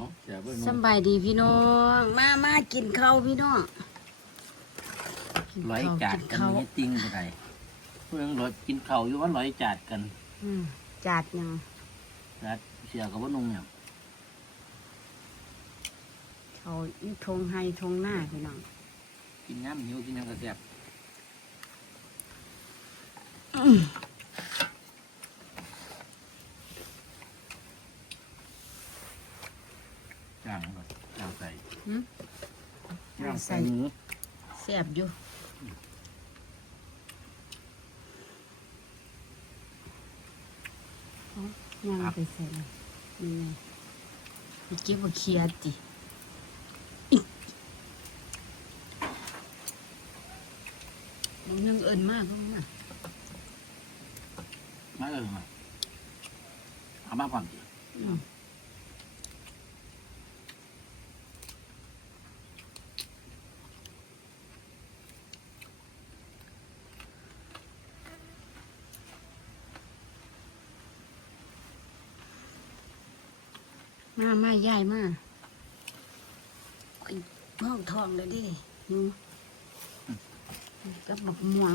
เอาแซ่บเบิ่งสำบายดีพี่น้อง มามากินข้าวพี่น้องกินร้อยข้าวจาดกินกันข้าวไม่ติ้งบ่ได้เพิ่งร้อยกินข้าวอยู่ว่าร้อยจาดกันอืมจาดยังจาดเสียกับว่านุ่งเนี่ยเขาอีทงให้ทงหน้าพี่น้อง กินน้ำหิวกินน้ำกระแซ่บย่างก่อนย่างใส่ หืม ย่างใส่ใส่หมูแซ่บอยู่เอาย่างไปใส่เลยนี่ไงเมื่อกี้ว่าเคลียร์ติอิ๊ะมันยังเอินมากมากมาเลยมาเอามาความจริง มมามาย่ายมาไอ้ห้องทองเลยดิหนูกับบักม่วง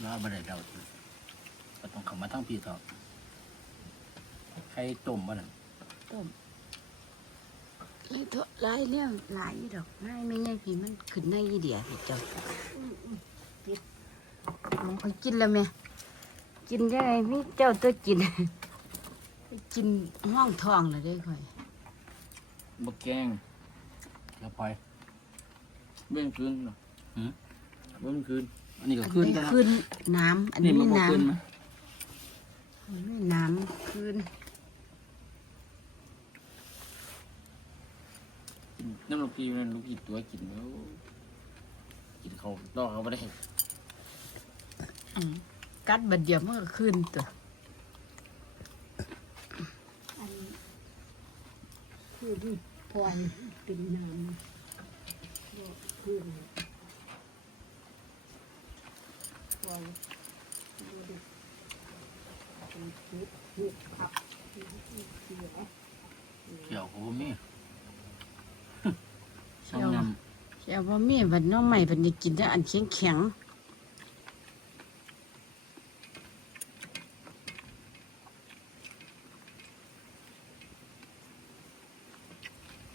แล้วเอาไปได้เราก็ต้องเข้ามาทั้งพี่ทอไข่ต้มบ่นั่นต้มไอ้เถอะหลายเรื่องหลายอยู่ดอกไม่ไม่ง่ายพี่มันขึ้นในยี่เดียพี่เจ้าปิดเอาไปกินแล้วแม่กินได้ไงพี่เจ้าตัวกินไปกินห้องทองเลยได้อค่อย บะแกงแล้วปล่อยเบื้องคืนเนาะหืมเบื้องคืน อันนี้ก็อันคืนนี้กันนะขึ้นน้ำอันนี่นี้มันบ่น้คืนมั้ยำอันนี้น้ำขึ้นน้ำลูกพี่นั่นลูกพี่ตัวกินแล้วกินเขาดอกเขาไม่ได้อืมกัดบัดเดียวมันก็ขึ้นตัว อัน คือที่ปล่อยเป็นน้ำก็คือปล่อยดูดิเป็นคิดหุบขับเสียเกี่ยวเขาบ่มีเชีช่องยวน้เชียวว่ามีบัดน้องใหม่บัดนี้กินได้อันแข็งแข็ง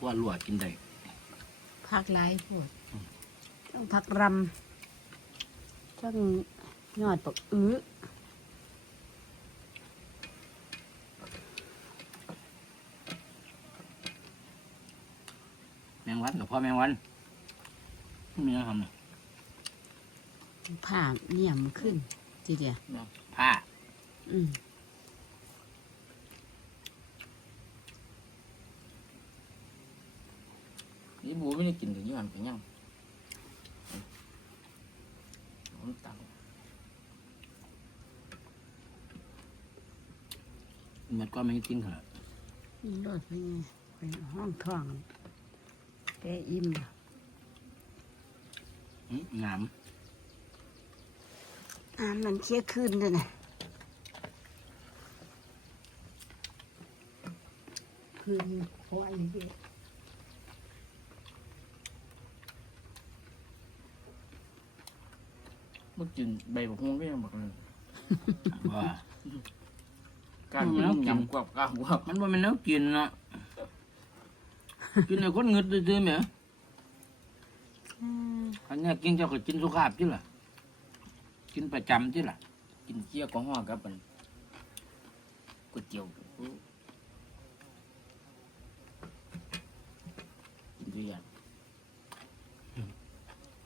กว่าลวกกินได้พักหลายพูดต้องพักรำต้องยอดปกอื้อแมงวันกับพ่อแมงวันไม่มีอะไรทำนะผ้าเนี่ยมันขึ้นทีเดียวผ้า อืม นี่บูไม่ได้กินถึงยี่ห้อเป็นยังมันตังมันก็ไม่จริงเหรอนี่รถไปไงไปห้องท้องแกอิ่มแล้วอืมงามอ่ามันเคี้ยขึ้นด้วยนะคือปล่อยเด็ก มันกินใบบักฮวงไม่ยังบักเลยว่าการกินยำกวบกล้ามกวบมันว่ามันแล้วกินเนาะกินในคนเงินตื้อๆไหมอืมอันเนี้ยกินเจ้าก็กินสุขภาพจิล่ะ กินประจำจิล่ะ กินเคี่ยวกับห่อกับมันก๋วยเตี๋ยวกินด้วยกัน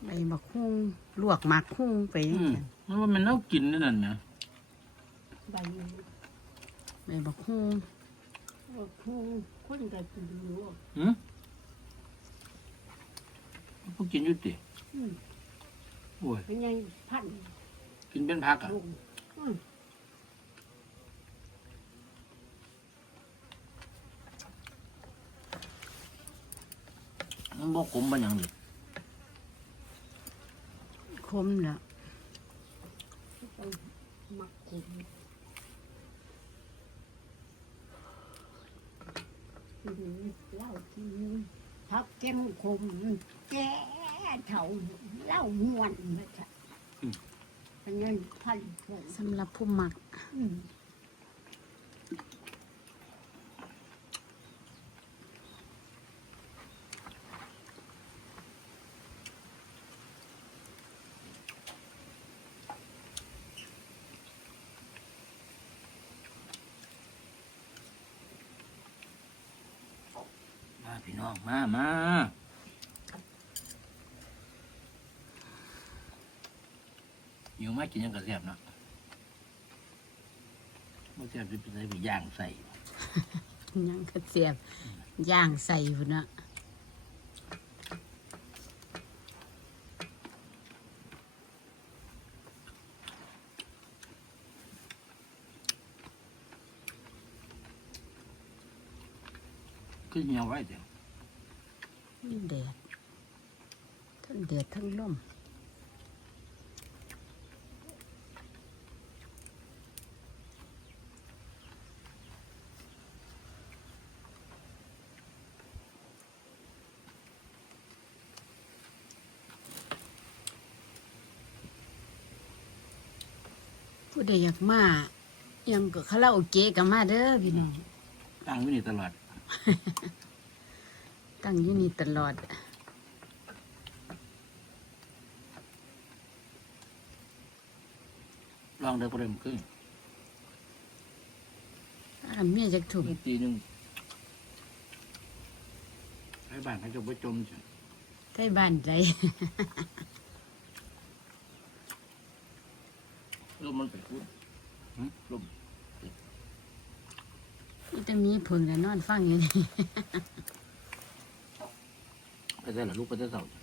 ใบบักคุ้งลวกหมักคุ้งไปอืมมันว่ามันแล้วกินนั่นน่ะนะใบใบบักฮู้ว่าคงคนก็กินอยู่หืมพวกกินอยุติอืมโอ้ยเป็นยังพันกินเป็นพักอะลงอืมมันบ่ขมบ่หยังดิ คมแล้วไปมักขมกินเหล้ากินพักแก้มขมแก่เถ่าเหล้าม่วนนะจ๊ะเป็นยังพันคนสำหรับผู้มัก อืม พี่น้องมามาอยู่มากินยังกระเสียบเนาะกระเสียบจะไปใส่ไปย่างใส่ ยังกระเสียบย่างใส่พุ่นน่ะ หี่ยวไว้เด้อนี่แดดทั้งแดดทั้งลมผู้ใดอยากมายังก็คาราโอเกะกับมาเด้อพี่น้องตั้งไว้นี่ตลอด ตั้งอยู่นี่ตลอดลองเด้อบ่ได้มนขึ้นถ้าเมียจักถุงตีหนึงไอ้บ้านเขาจะบ่จมจ้ะใกล้บ้านใจ ลมมันไปพูดหึลมนี่จะมีผึ่งแล้วนอนฟังอยู่นี่ ไปได้ล่ะลูกไปได้เสาจ้ะ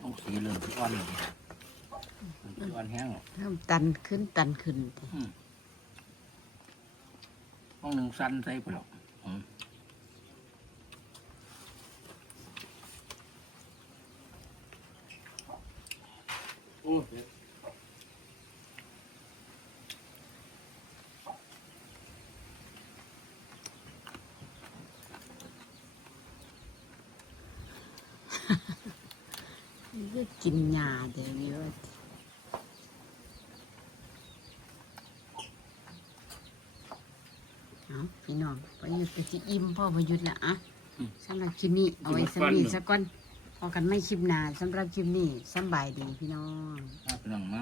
ต้องสีเหลืองที่อ่อนเลยที่อ่อนแห้งหรอกเริ่มตันขึ้นตันขึ้นต้อง หนึ่งสั้นใส่ไปหรอกอืมโอ้ยนี่ก็กินยาเดี๋ยวนี้ว่าเอา พี่น้องประยุทธ์ก็สิอิ่มพ่อประยุทธ์ละอะสำหรับคลิปนี้เอาไว้สำนีสักก่อนพอกันไม่คลิปหน้าสำหรับคลิปนี้สำบายดีพี่น้องมาเป็นหนังมา